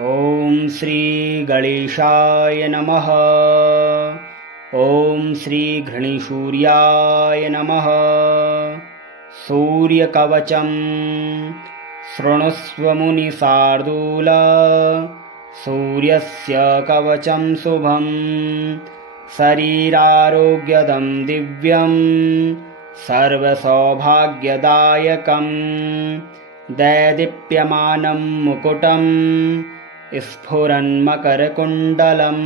ॐ श्री गणेशाय नमः। ॐ श्री घृणिसूर्याय नमः। सूर्यकवचं शृणुष्व मुनिशार्दूल। सूर्यस्य कवचं शुभं शरीरारोग्यदं दिव्यं सर्वसौभाग्यदायकं। दैदीप्यमानं मुकुटं स्फुरन्मकरकुण्डलं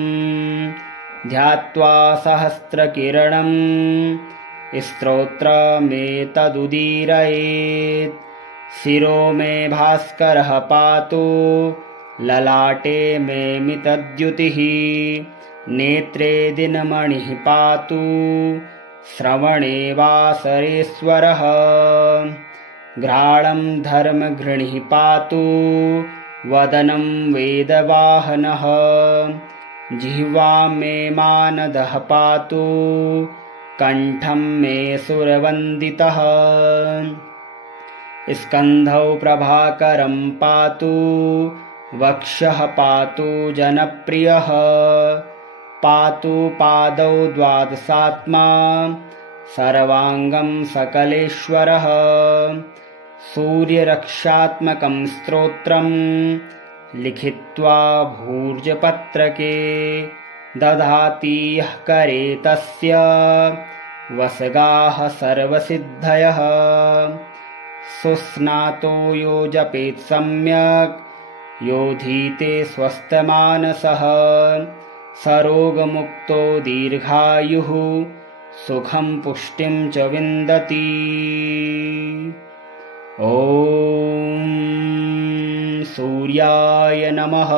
ध्यात्वा सहस्रकिरणं स्तोत्रमेतदुदीरयेत्। शिरो मे भास्करः पातु ललाटे मे मितद्युतिः। नेत्रे दिनमणिः पातु श्रवणे वासरेश्वरः। घ्राणं धर्मघृणिः पातु वदनं वेदवाहनः। जिह्वां मे मानदः पातु कण्ठं मे सुरवन्दितः। स्कन्धौ प्रभाकरं पातु वक्षः पातु जनप्रियः। पातु पादौ द्वादशात्मा सर्वाङ्गं सकलेश्वरः। सूर्यरक्षात्मकं स्तोत्रं लिखित्वा भूर्जपत्रके दधाति यः करे तस्य वसगाः सर्वसिद्धयः। सुस्नातो यो जपेत् सम्यक् योधीते स्वस्थमानसः। सरोगमुक्तो दीर्घायुः सुखं पुष्टिं च विन्दति। ॐ सूर्याय नमः।